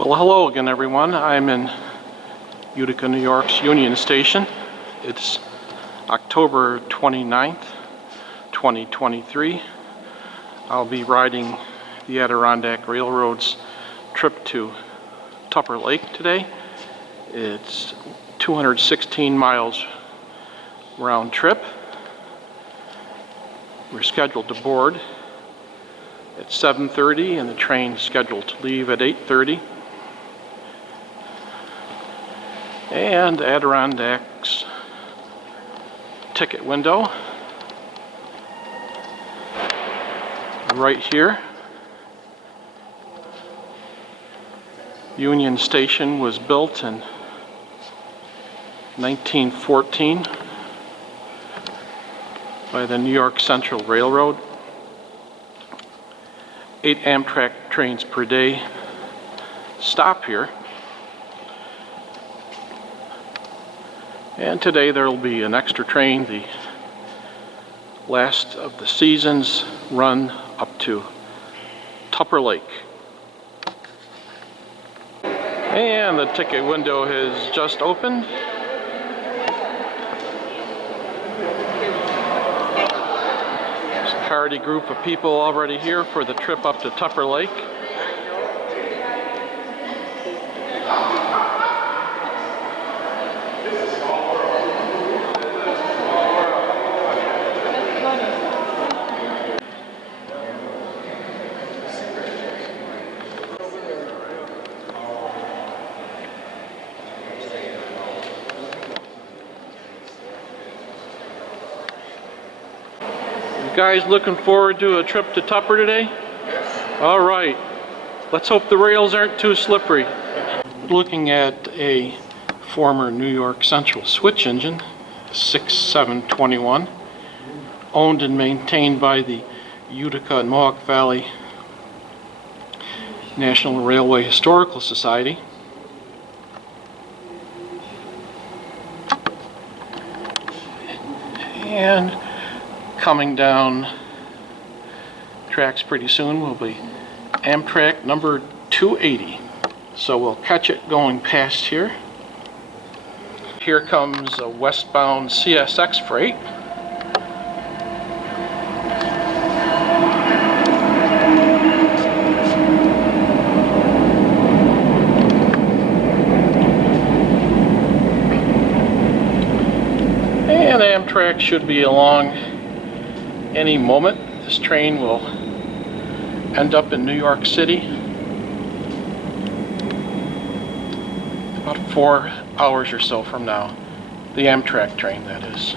Well, hello again, everyone. I'm in Utica, New York's Union Station. It's October 29th, 2023. I'll be riding the Adirondack Railroad's trip to Tupper Lake today. It's 216 miles round trip. We're scheduled to board at 7:30 and the train's scheduled to leave at 8:30. And Adirondack's ticket window right here. Union Station was built in 1914 by the New York Central Railroad. 8 Amtrak trains per day stop here. And today there will be an extra train, the last of the season's run up to Tupper Lake. And the ticket window has just opened. There's a hearty group of people already here for the trip up to Tupper Lake. You guys looking forward to a trip to Tupper today? Yes. All right. Let's hope the rails aren't too slippery. Looking at a former New York Central switch engine, 6721, owned and maintained by the Utica and Mohawk Valley National Railway Historical Society. And coming down tracks pretty soon will be Amtrak number 280. So we'll catch it going past here. Here comes a westbound CSX freight. And Amtrak should be along any moment. This train will end up in New York City about 4 hours or so from now. The Amtrak train, that is.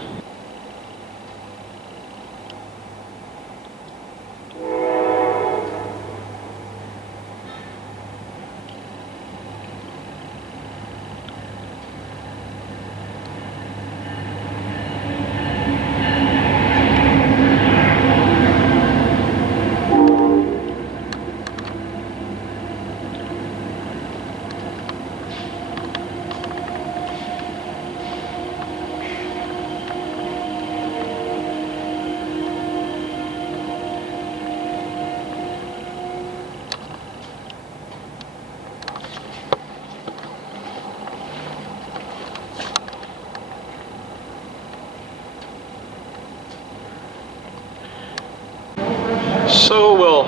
So we'll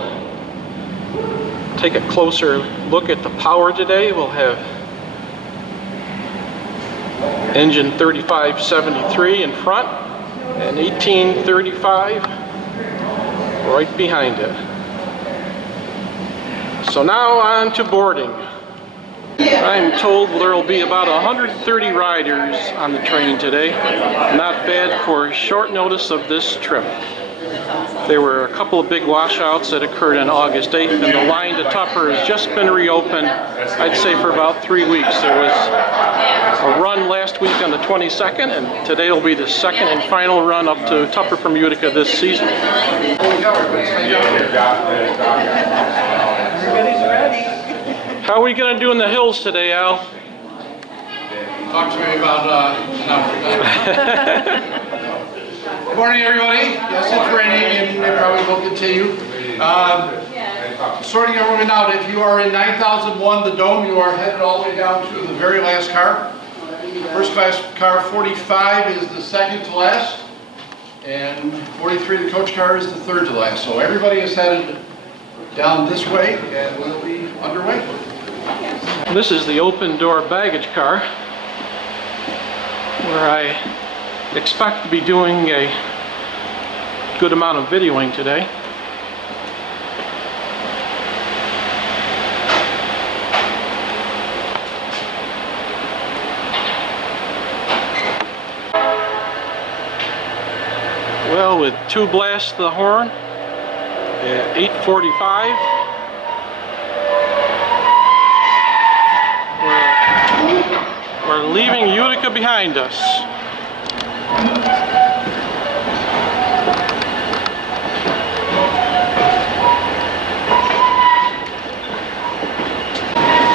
take a closer look at the power today. We'll have engine 3573 in front and 1835 right behind it. So now on to boarding. I'm told there will be about 130 riders on the train today. Not bad for short notice of this trip. There were a couple of big washouts that occurred on August 8th, and the line to Tupper has just been reopened, I'd say for about 3 weeks. There was a run last week on the 22nd, and today will be the second and final run up to Tupper from Utica this season. Everybody's ready. How are we going to do in the hills today, Al? Talk to me about Good morning, everybody. Yes, it's raining, and it probably will continue. Sorting everyone out, if you are in 9001, the dome, you are headed all the way down to the very last car. First class car 45 is the second to last, and 43, the coach car, is the third to last. So everybody is headed down this way, and we'll be underway. This is the open door baggage car, where I expect to be doing a good amount of videoing today. Well, with two blasts of the horn at 8:45, we're leaving Utica behind us.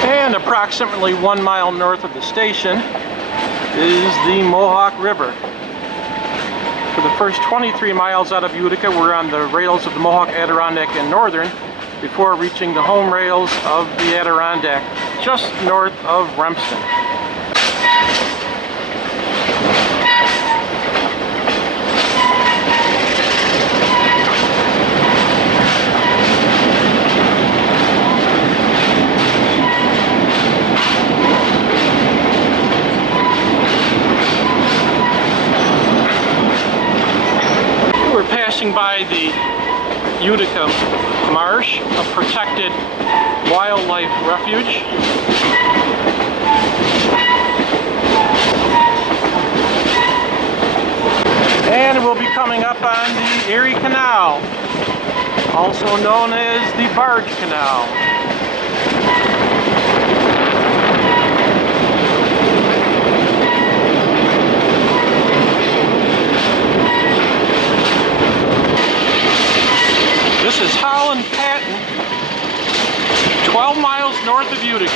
And approximately 1 mile north of the station is the Mohawk River. For the first 23 miles out of Utica, we're on the rails of the Mohawk, Adirondack, and Northern before reaching the home rails of the Adirondack just north of Remsen. Passing by the Utica Marsh, a protected wildlife refuge. And we'll be coming up on the Erie Canal, also known as the Barge Canal. This is Holland Patton, 12 miles north of Utica.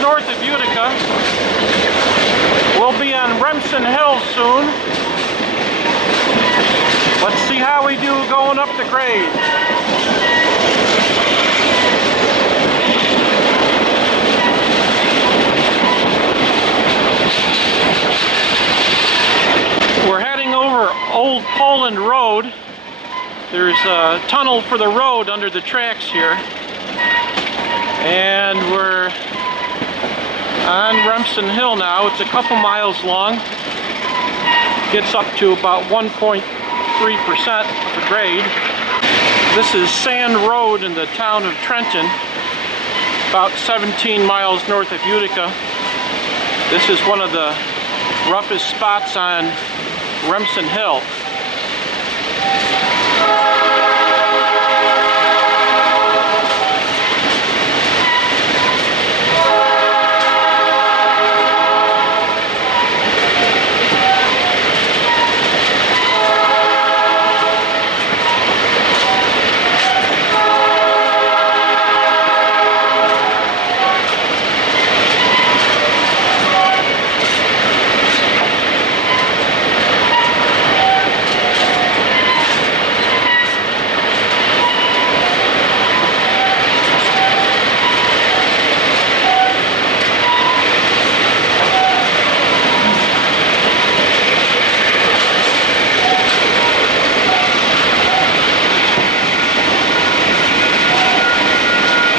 North of Utica. We'll be on Remsen Hill soon. Let's see how we do going up the grade. We're heading over Old Poland Road. There's a tunnel for the road under the tracks here. And we're on Remsen Hill now. It's a couple miles long. Gets up to about 1.3% of the grade. This is Sand Road in the town of Trenton, about 17 miles north of Utica. This is one of the roughest spots on Remsen Hill.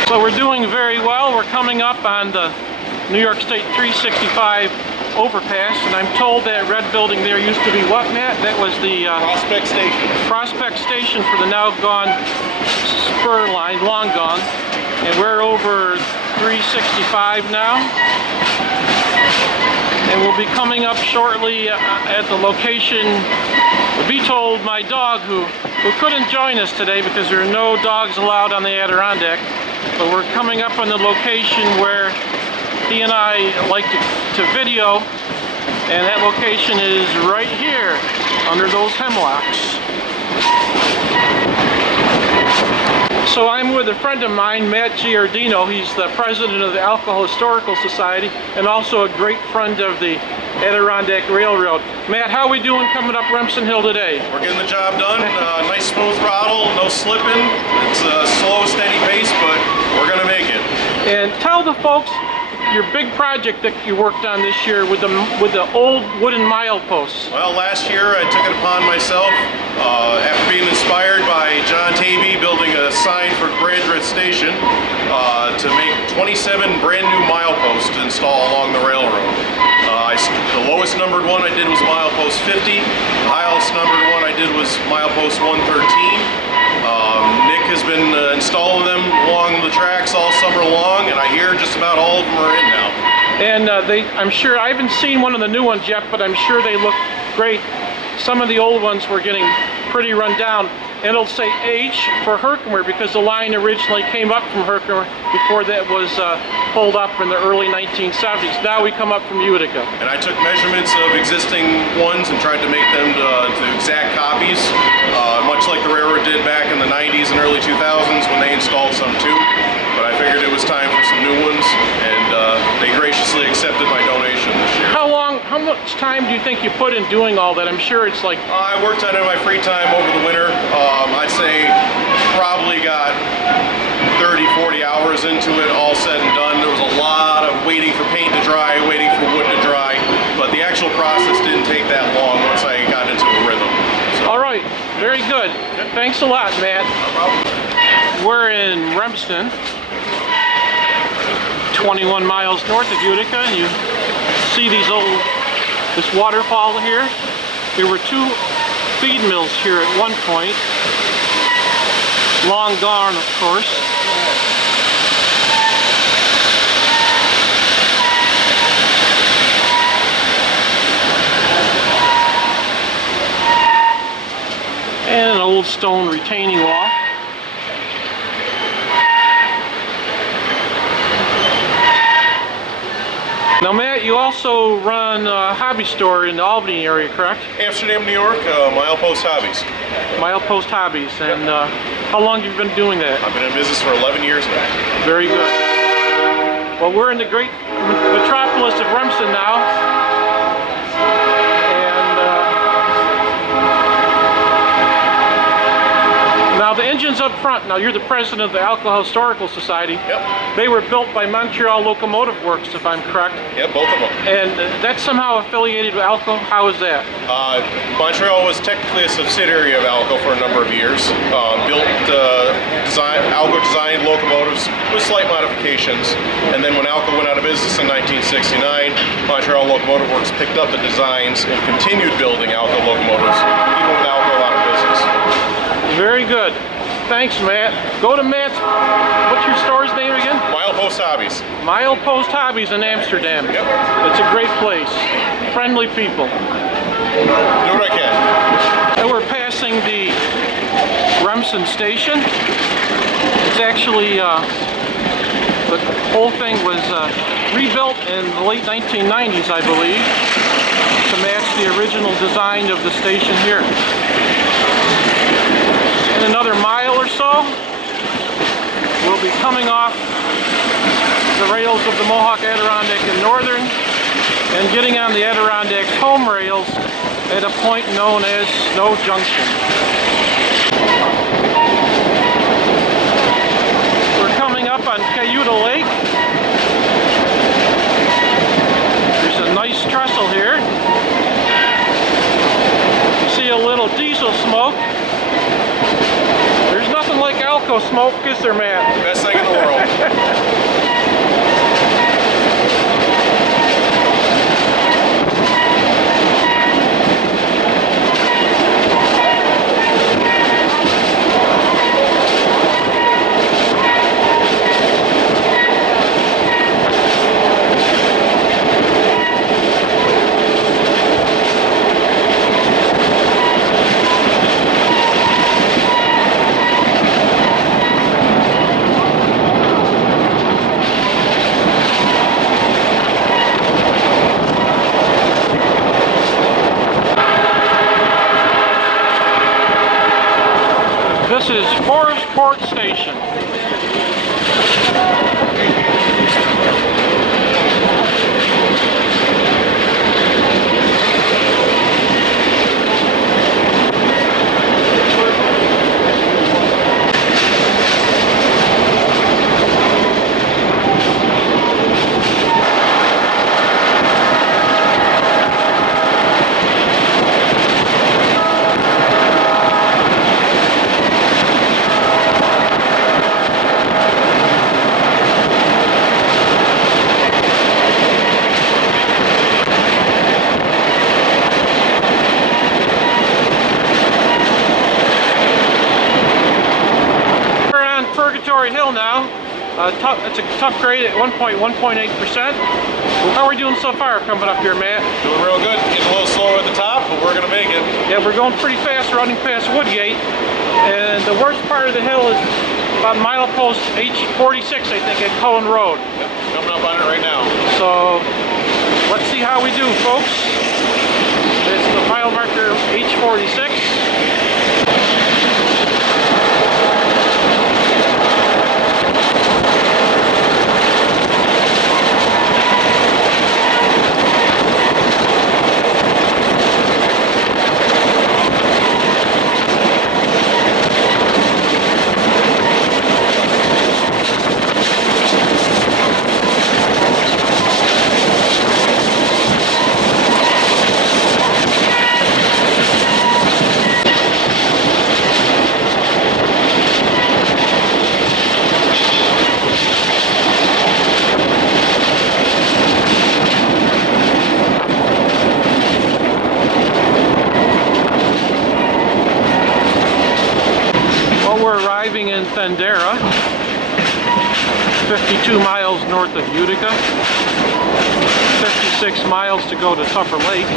So we're doing very well. We're coming up on the New York State 365 overpass, and I'm told that red building there used to be what, Matt? That was the Prospect Station. Prospect Station for the now gone spur line, long gone. And we're over 365 now. And we'll be coming up shortly at the location. Be told my dog who couldn't join us today because there are no dogs allowed on the Adirondack. But we're coming up on the location where he and I like to video, and that location is right here under those hemlocks. So I'm with a friend of mine, Matt Giardino. He's the president of the Alcohol Historical Society and also a great friend of the Adirondack Railroad. Matt, how are we doing coming up Remsen Hill today? We're getting the job done. Nice smooth throttle, no slipping. It's a slow, steady pace, but we're gonna make it. And tell the folks your big project that you worked on this year with the old wooden mileposts. Well, last year I took it upon myself, after being inspired by John Tavey building a sign for Brandreth Station, to make 27 brand new mileposts to install along the railroad. The lowest numbered one I did was milepost 50. The highest numbered one I did was milepost 113. Nick has been installing them along the tracks all summer long, and I hear just about all of them are in now. And I'm sure, I haven't seen one of the new ones yet, but I'm sure they look great. Some of the old ones were getting pretty run down. And it'll say H for Herkimer because the line originally came up from Herkimer before that was pulled up in the early 1970s. Now we come up from Utica. And I took measurements of existing ones and tried to make them to exact copies, much like the railroad did back in the 90s and early 2000s when they installed some too. But I figured it was time for some new ones, and they graciously accepted my donation this year. How much time do you think you put in doing all that? I'm sure it's like... I worked on it in my free time over the winter. I'd say probably got 30, 40 hours into it, all said and done. There was a lot of waiting for paint to dry, waiting for wood to dry, but the actual process didn't take that long once I got into a rhythm. So. All right, very good. Thanks a lot, Matt. No problem. We're in Remsen, 21 miles north of Utica, and you see this waterfall here. There were two feed mills here at one point. Long gone, of course. And an old stone retaining wall. Now, Matt, you also run a hobby store in the Albany area, correct? Amsterdam, New York, Milepost Hobbies. Milepost Hobbies. And how long have you been doing that? I've been in business for 11 years now. Very good. Well, we're in the great metropolis of Remsen now. Now the engines up front, now you're the president of the Alcohol Historical Society. Yep. They were built by Montreal Locomotive Works, if I'm correct. Yep, both of them. And that's somehow affiliated with Alco? How is that? Montreal was technically a subsidiary of Alco for a number of years. Alco designed locomotives with slight modifications. And then when Alco went out of business in 1969, Montreal Locomotive Works picked up the designs and continued building Alco locomotives, even with Alco out of business. Very good. Thanks, Matt. Go to Matt's, what's your store's name again? Milepost Hobbies. Milepost Hobbies in Amsterdam. Yep. It's a great place. Friendly people. Do what I can. And we're passing the Remsen station. It's actually, the whole thing was rebuilt in the late 1990s, I believe, to match the original design of the station here. In another mile or so, we'll be coming off the rails of the Mohawk, Adirondack, and Northern and getting on the Adirondack's home rails at a point known as Snow Junction. We're coming up on Cayuga Lake. There's a nice trestle here. You see a little diesel smoke. There's nothing like Alco smoke, is there, Matt? Best thing in the world. support station. Hill now. It's a tough grade at 1.8%. How are we doing so far coming up here, Matt? Doing real good. Getting a little slower at the top, but we're going to make it. Yeah, we're going pretty fast running past Woodgate. And the worst part of the hill is about milepost H46, I think, at Cullen Road. Yep, coming up on it right now. So, let's see how we do, folks. It's the mile marker H46. In Thendara, 52 miles north of Utica, 56 miles to go to Tupper Lake.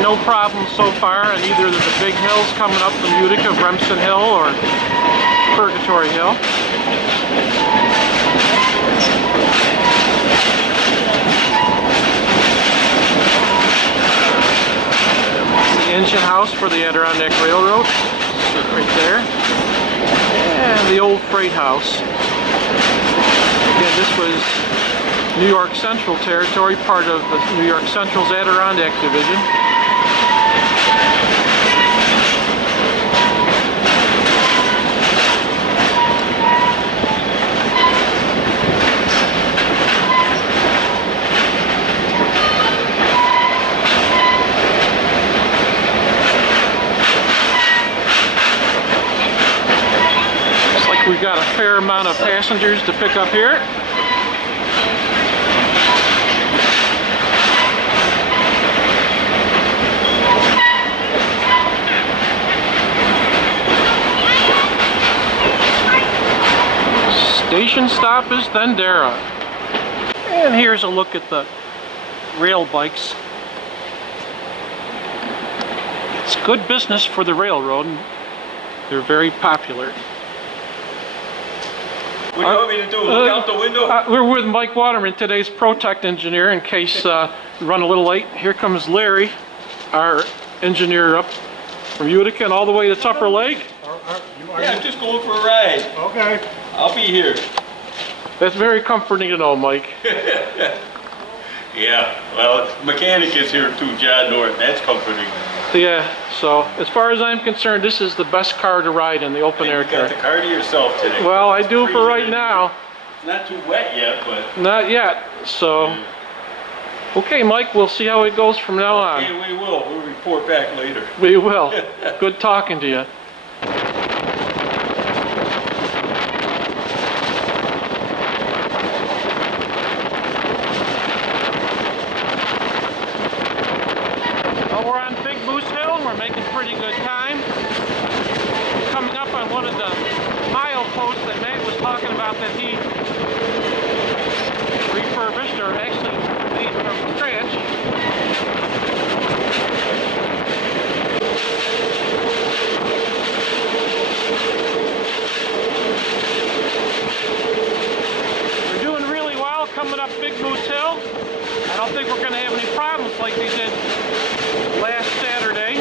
No problem so far on either of the big hills coming up from Utica, Remsen Hill or Purgatory Hill. The engine house for the Adirondack Railroad, right there. And the old freight house. Again, this was New York Central territory, part of the New York Central's Adirondack Division. We've got a fair amount of passengers to pick up here. Station stop is Thendara. And here's a look at the rail bikes. It's good business for the railroad, and they're very popular. What do you want me to do? Look out the window? We're with Mike Waterman, today's Protect engineer, in case we run a little late. Here comes Larry, our engineer up from Utica and all the way to Tupper Lake. Yeah, I'm just going for a ride. Okay. I'll be here. That's very comforting to know, Mike. Yeah, well, mechanic is here too, John North. That's comforting. Yeah, so as far as I'm concerned, this is the best car to ride in the open air You got car. the car to yourself today. Well, I do for right now. It's not too wet yet, but... Not yet, so... Okay, Mike, we'll see how it goes from now on. Okay, we will. We'll report back later. We will. Good talking to you. Well, we're on Big Moose Hill and we're making pretty good time. Coming up on one of the mileposts that Matt was talking about that he refurbished, or actually made from scratch. Moose Hill. I don't think we're going to have any problems like they did last Saturday.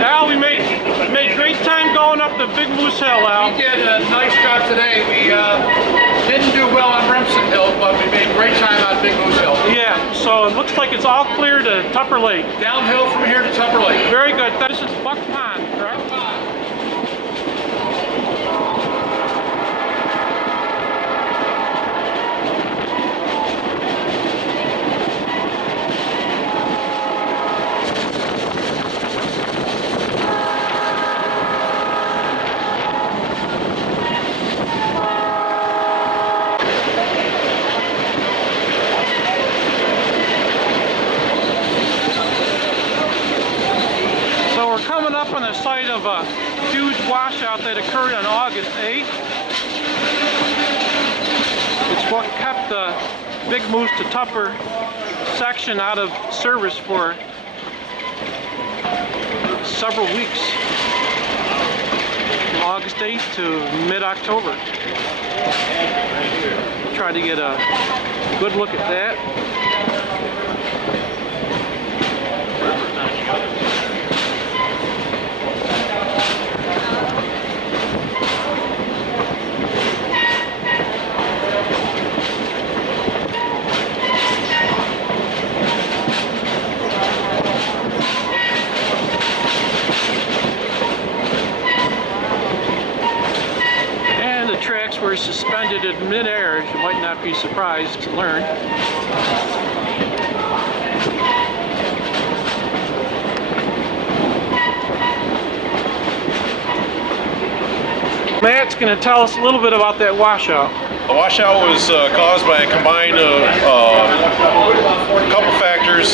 Al, we made great time going up the Big Moose Hill, Al. We did a nice job today. We didn't do well on Remsen Hill, but we made great time on Big Moose Hill. Yeah, so it looks like it's all clear to Tupper Lake. Downhill from here to Tupper Lake. Very good. This is Buck Pond, correct? Up on the site of a huge washout that occurred on August 8th. It's what kept the Big Moose to Tupper section out of service for several weeks, from August 8th to mid-October. Try to get a good look at that. Were suspended in midair, as you might not be surprised to learn. Matt's going to tell us a little bit about that washout. The washout was caused by a combined couple factors,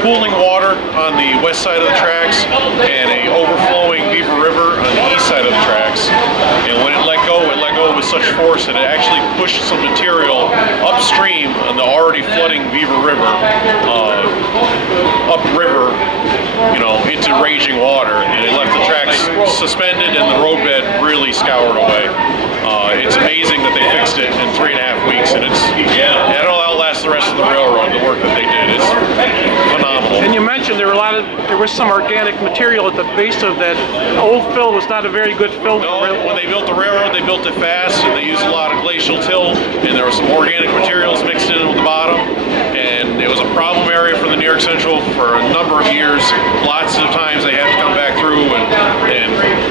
pooling water on the west side of the tracks and a overflowing Beaver River on the east side of the tracks. And when it let go with such force that it actually pushed some material upstream on the already flooding Beaver River, upriver, into raging water, and it left the tracks suspended and the roadbed really scoured away. It's amazing that they fixed it in 3.5 weeks, and it'll outlast the rest of the railroad, the work that they did. It's phenomenal. And you mentioned there was some organic material at the base of that. Old fill was not a very good fill. No, when they built the railroad, they built it fast, and they used a lot of glacial till, and there were some organic materials mixed in with the bottom, and it was a problem area for the New York Central for a number of years. Lots of times they had to come back through and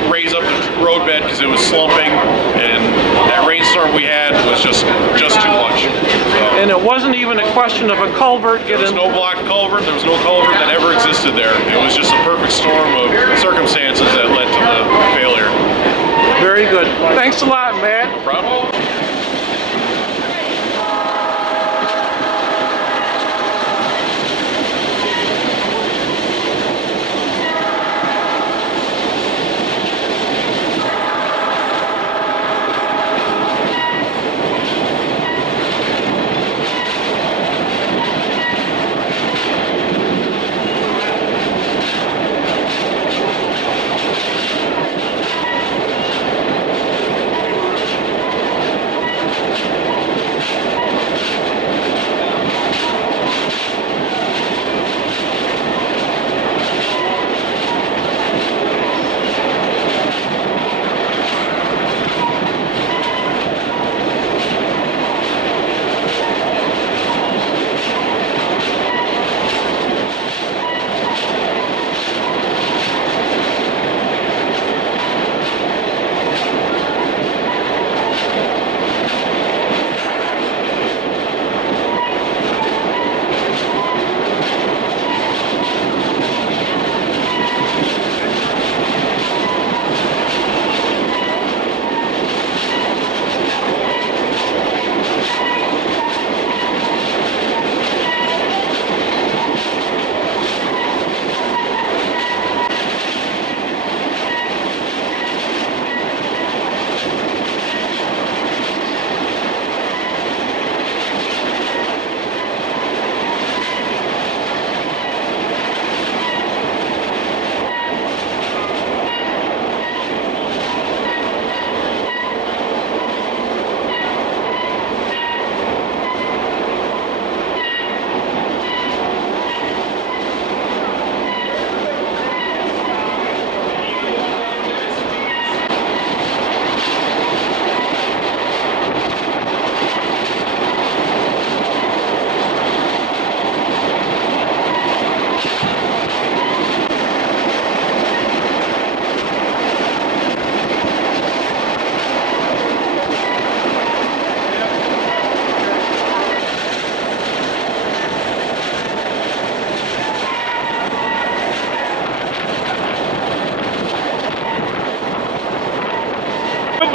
raise up the roadbed because it was slumping, and that rainstorm we had was just too much. So, and it wasn't even a question of a culvert there was no blocked culvert. There was no culvert that ever existed there. It was just a perfect storm of circumstances that led to the failure. Very good. Thanks a lot, Matt. No problem.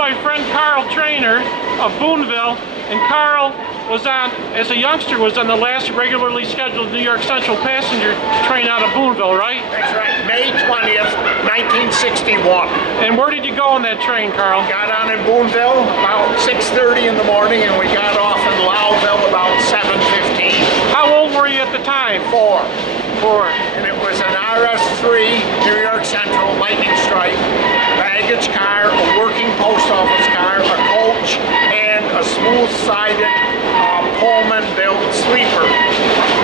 My friend Carl Trainor of Boonville, and Carl was as a youngster, was on the last regularly scheduled New York Central passenger train out of Boonville, right? That's right, May 20th, 1961. And where did you go on that train, Carl? Got on in Boonville about 6:30 in the morning, and we got off in Lowville about 7:15. How old were you at the time? 4. And it was an RS3 New York Central Lightning Strike, baggage car, a working post office car, a coach, and a smooth-sided Pullman-built sleeper.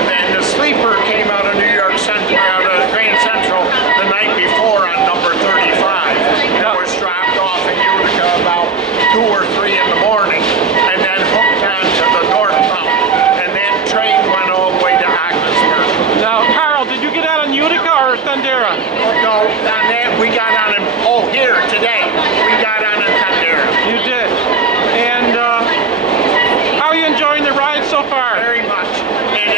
Then the sleeper came out of New York Central, out of Grand Central the night before on number 35. It was dropped off in Utica about 2 or 3 in the morning, and then hooked onto the north mountain. And that train went all the way to Ogdensburg. Now, Carl, did you get out in Utica or Thendara? No, on that we got on in, here today, we got on in Thendara. You did. And how are you enjoying the ride so far? Very much. It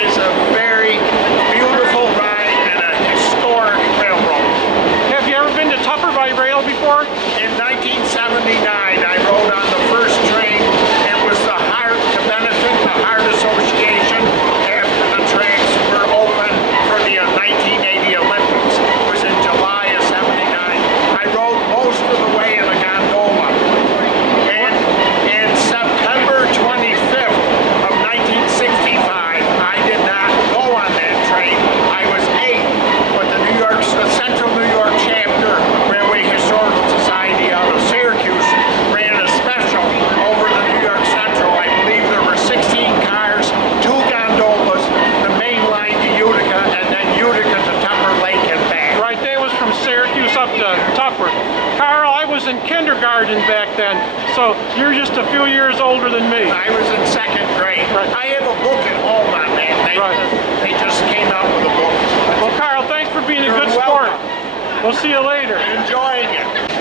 kindergarten back then. So you're just a few years older than me. I was in second grade. Right. I have a book at home on that. They just came out with a book. Well, Carl, thanks for being a You're good sport. welcome. We'll see you later. Enjoying it.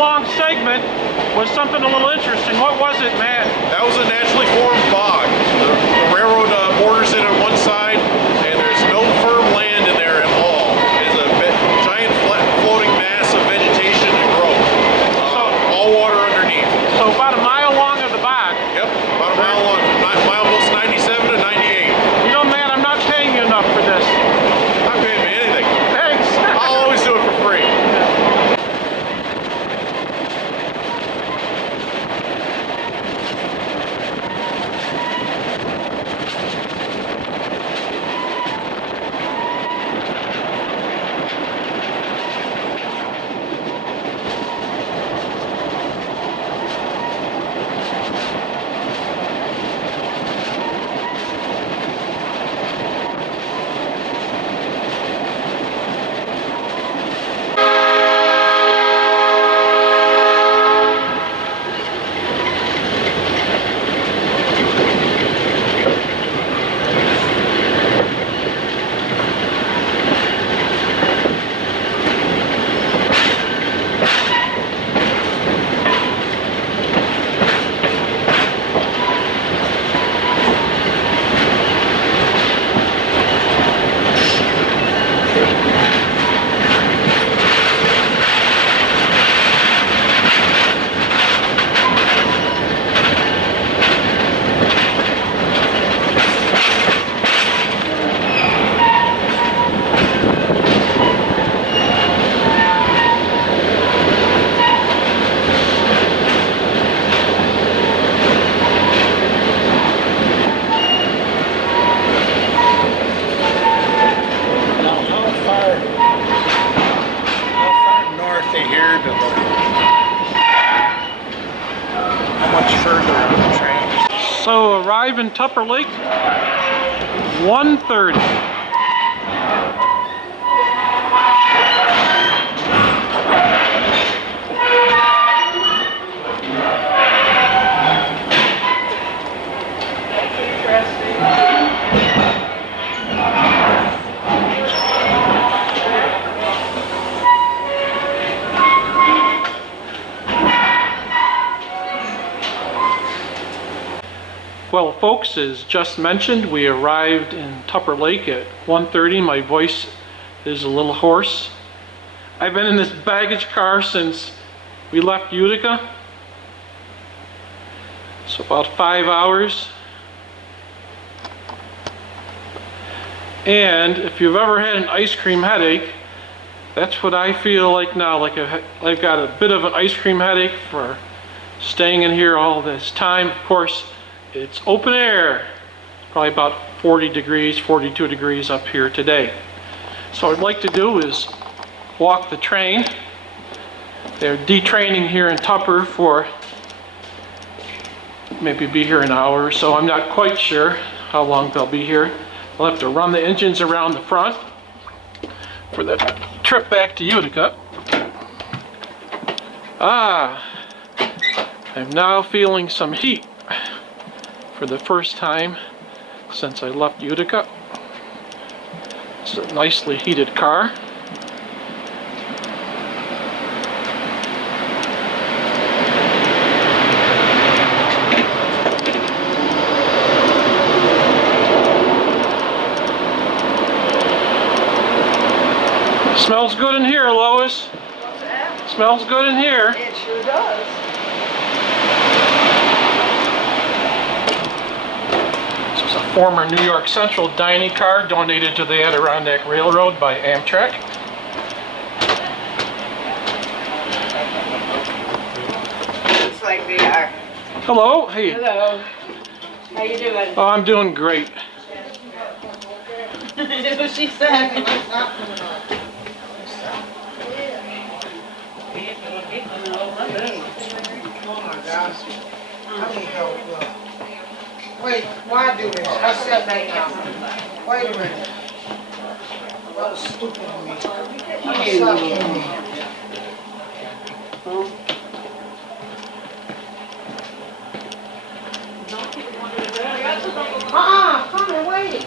Long segment was something a little interesting. What was it, Matt? That was a naturally formed bog. The railroad borders it on one side, and there's no firm land in there at all. It's a giant flat floating mass of vegetation and growth. All water underneath. So about a mile long of the bog. Yep, about a mile long. Milepost 97 to 98. You know, Matt, I'm not paying you enough for this. Not paying me anything. Thanks. I'll always do it for free. in Tupper Lake, 1:30. Well, folks, as just mentioned, we arrived in Tupper Lake at 1:30. My voice is a little hoarse. I've been in this baggage car since we left Utica. So about 5 hours. And if you've ever had an ice cream headache, that's what I feel like now. Like I've got a bit of an ice cream headache for staying in here all this time. Of course, it's open air, probably about 40 degrees, 42 degrees up here today. So what I'd like to do is walk the train. They're detraining here in Tupper for maybe be here an hour or so. I'm not quite sure how long they'll be here. I'll have to run the engines around the front for the trip back to Utica. I'm now feeling some heat for the first time since I left Utica. It's a nicely heated car. Smells good in here, Lois. What's that? Smells good in here. It sure does. This is a former New York Central dining car donated to the Adirondack Railroad by Amtrak. Looks like they are. Hello. Hey. Hello. How you doing? Oh, I'm doing great. That's what she said. Oh my gosh. I need help. Wait, why do this? I said that now. Wait a minute. That was stupid of me. I'm sorry. Honey, wait.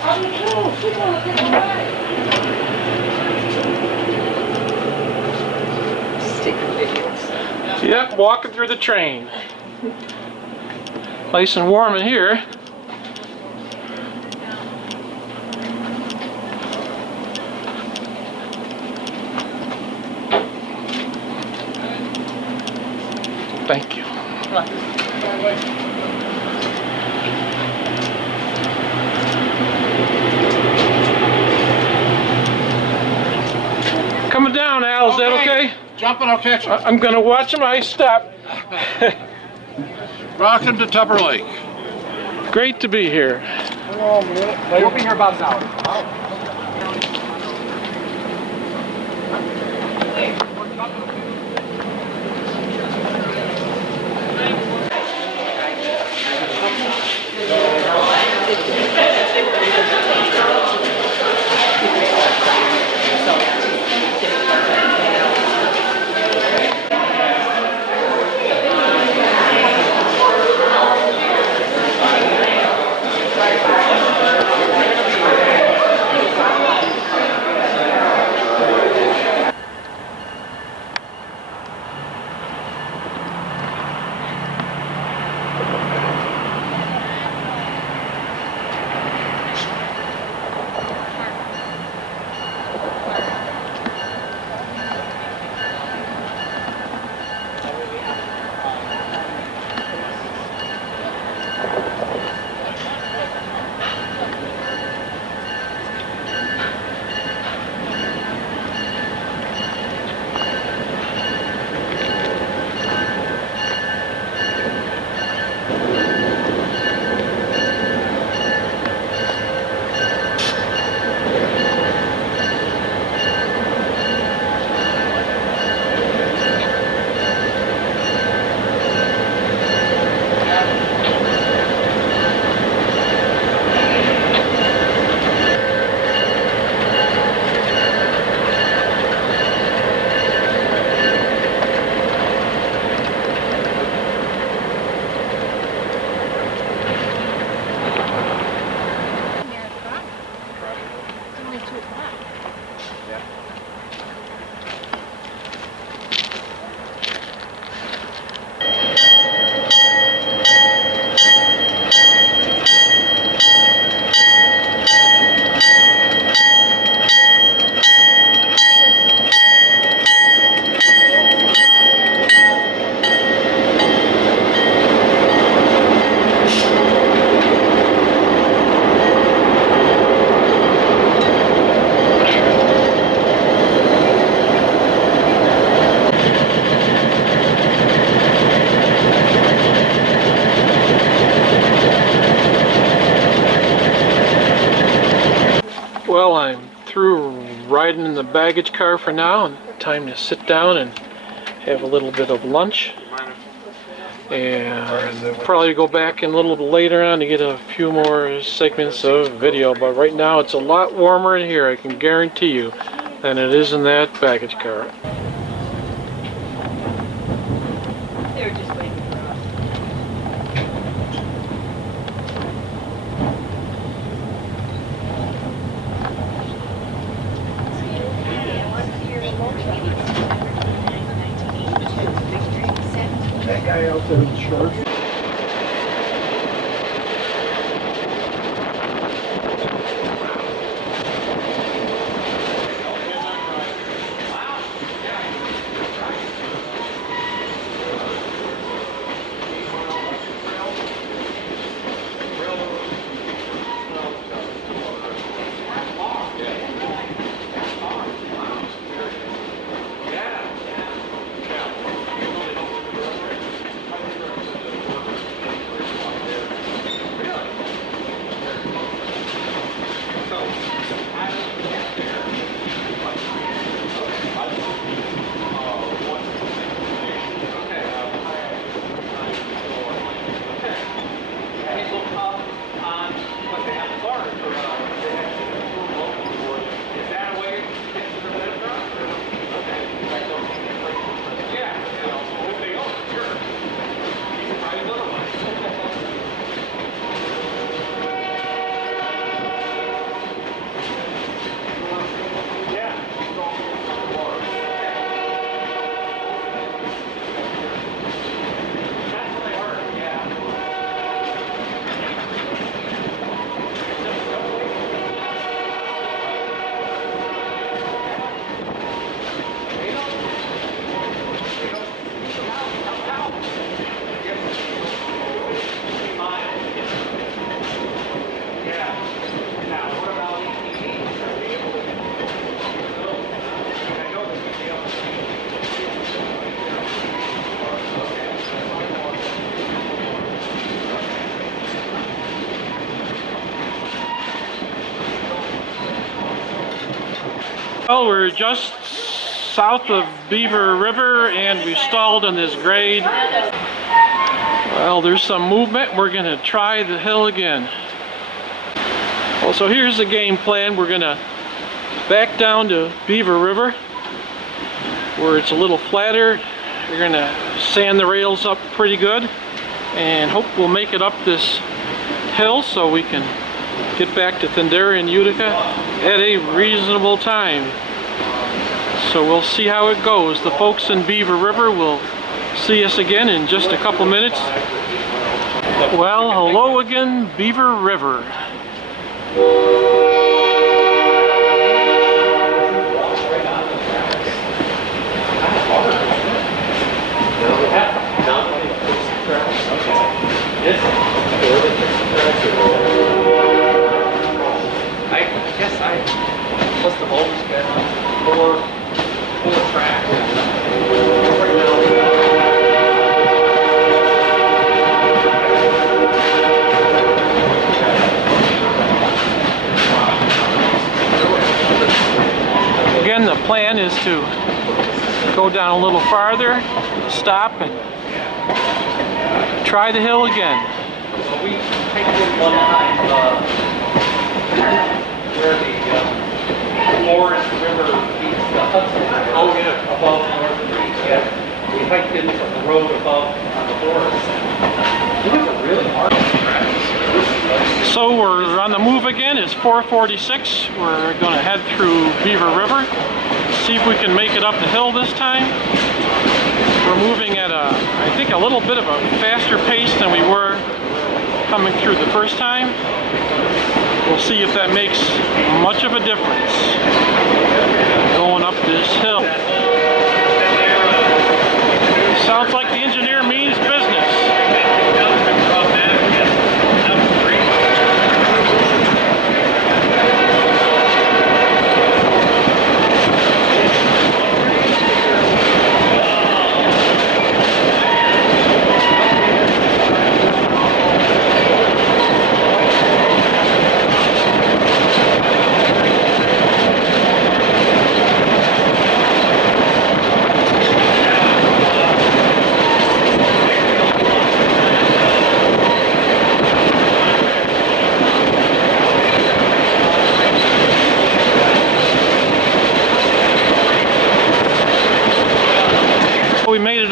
How do you do? She's gonna get away. Sticker videos. Yep, walking through the train. Nice and warm in here. Thank you. Coming down, Al, is that okay? Jumping, I'll catch you. I'm gonna watch my step. Welcome to Tupper Lake. Great to be here. We'll be here about an hour. Well, I'm through riding in the baggage car for now, and time to sit down and have a little bit of lunch. And probably go back in a little bit later on to get a few more segments of video. But right now it's a lot warmer in here, I can guarantee you, than it is in that baggage car. They're just waiting for us. That guy out there in the short. Well, we're just south of Beaver River and we stalled on this grade. Well, there's some movement. We're going to try the hill again. Well, so here's the game plan. We're going to back down to Beaver River where it's a little flatter. We're going to sand the rails up pretty good and hope we'll make it up this hill so we can get back to Thendara and Utica at a reasonable time. So we'll see how it goes. The folks in Beaver River will see us again in just a couple minutes. Well, hello again, Beaver River. I guess I must have always been four track. Right now. Again, the plan is to go down a little farther, stop, and try the hill again. So we take this one behind where the Lawrence River meets the Hudson. Oh yeah. Above Northern Beach. Yeah. We hiked into the road above on the forest. It was a really hard track. So we're on the move again. It's 4:46. We're going to head through Beaver River. See if we can make it up the hill this time. We're moving at I think a little bit of a faster pace than we were coming through the first time. We'll see if that makes much of a difference going up this hill. Sounds like the engineer means business.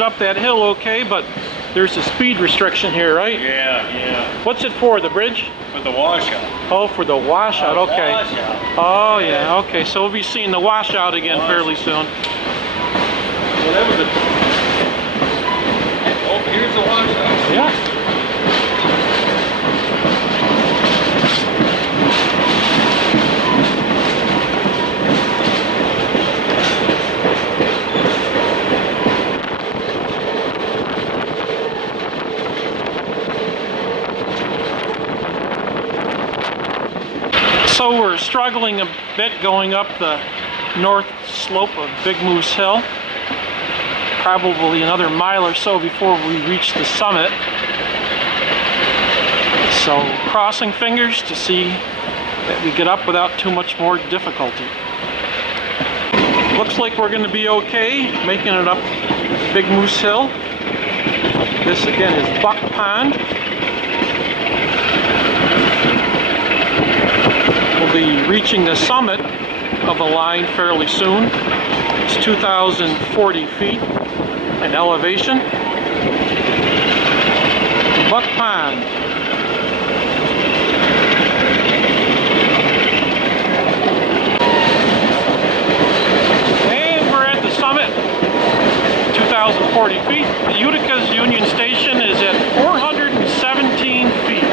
up that hill okay, but there's a speed restriction here, right? Yeah. What's it for, the bridge? For the washout. Oh, for the washout, okay. Washout. Oh, yeah, okay. So we'll be seeing the washout again fairly soon. Well, that was a... Oh, here's the washout. Yeah. So we're struggling a bit going up the north slope of Big Moose Hill. Probably another mile or so before we reach the summit. So crossing fingers to see that we get up without too much more difficulty. Looks like we're going to be okay making it up Big Moose Hill. This again is Buck Pond. We'll be reaching the summit of the line fairly soon. It's 2,040 feet in elevation. Buck Pond. And we're at the summit, 2,040 feet. The Utica's Union Station is at 417 feet.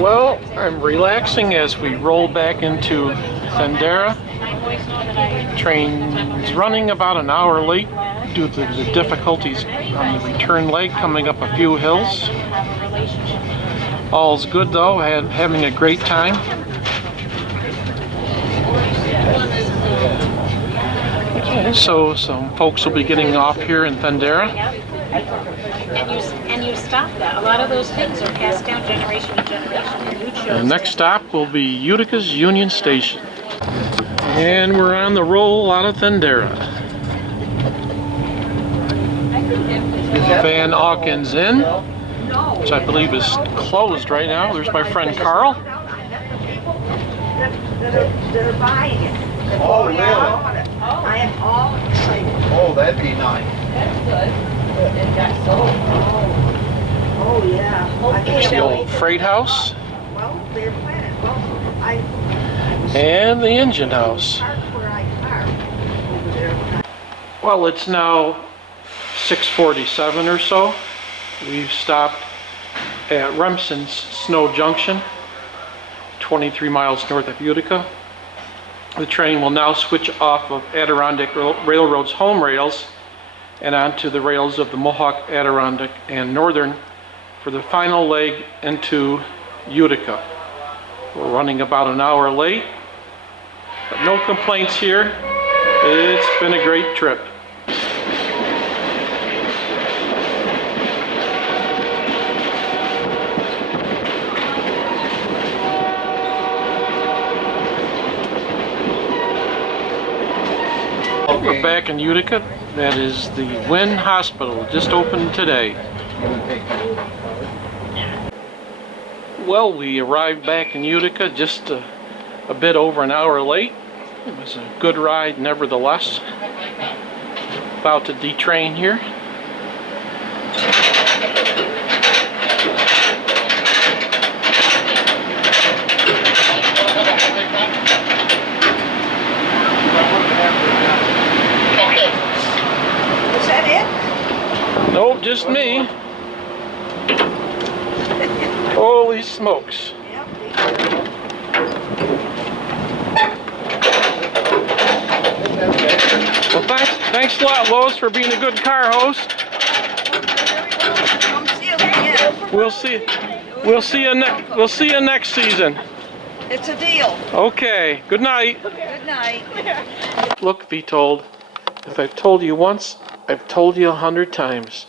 Well, I'm relaxing as we roll back into Thendara. Train's running about an hour late due to the difficulties on the return leg coming up a few hills. All's good though, having a great time. So some folks will be getting off here in Thendara. And you stop that. A lot of those things are passed down generation to generation. The next stop will be Utica's Union Station. And we're on the roll out of Thendara. Van Auken's Inn, which I believe is closed right now. There's my friend Carl. That are buying it. Oh, really? I am all excited. Oh, that'd be nice. Oh, yeah. I There's can't the wait. old freight house Well, they're planning. Well, I and the engine house. parked where I parked over there when I Well, it's now 6:47 or so. We've stopped at Remsen's Snow Junction, 23 miles north of Utica. The train will now switch off of Adirondack Railroad's home rails and onto the rails of the Mohawk, Adirondack, and Northern for the final leg into Utica. We're running about an hour late, but no complaints here. It's been a great trip. We're back in Utica. That is the Wynn Hospital, just opened today. Well, we arrived back in Utica just a bit over an hour late. It was a good ride nevertheless. About to detrain here. Was that it? Nope, just me. Holy smokes. Well, thanks a lot, Lois, for being a good car host. Come see us again. We'll see you next season. It's a deal. Okay. Good night. Good night. Look, be told. If I've told you once, I've told you 100 times.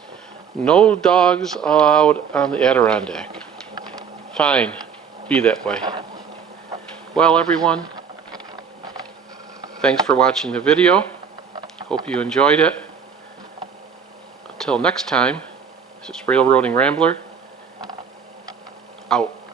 No dogs allowed on the Adirondack. Fine. Be that way. Well, everyone, thanks for watching the video. Hope you enjoyed it. Until next time, this is Railroading Rambler, out.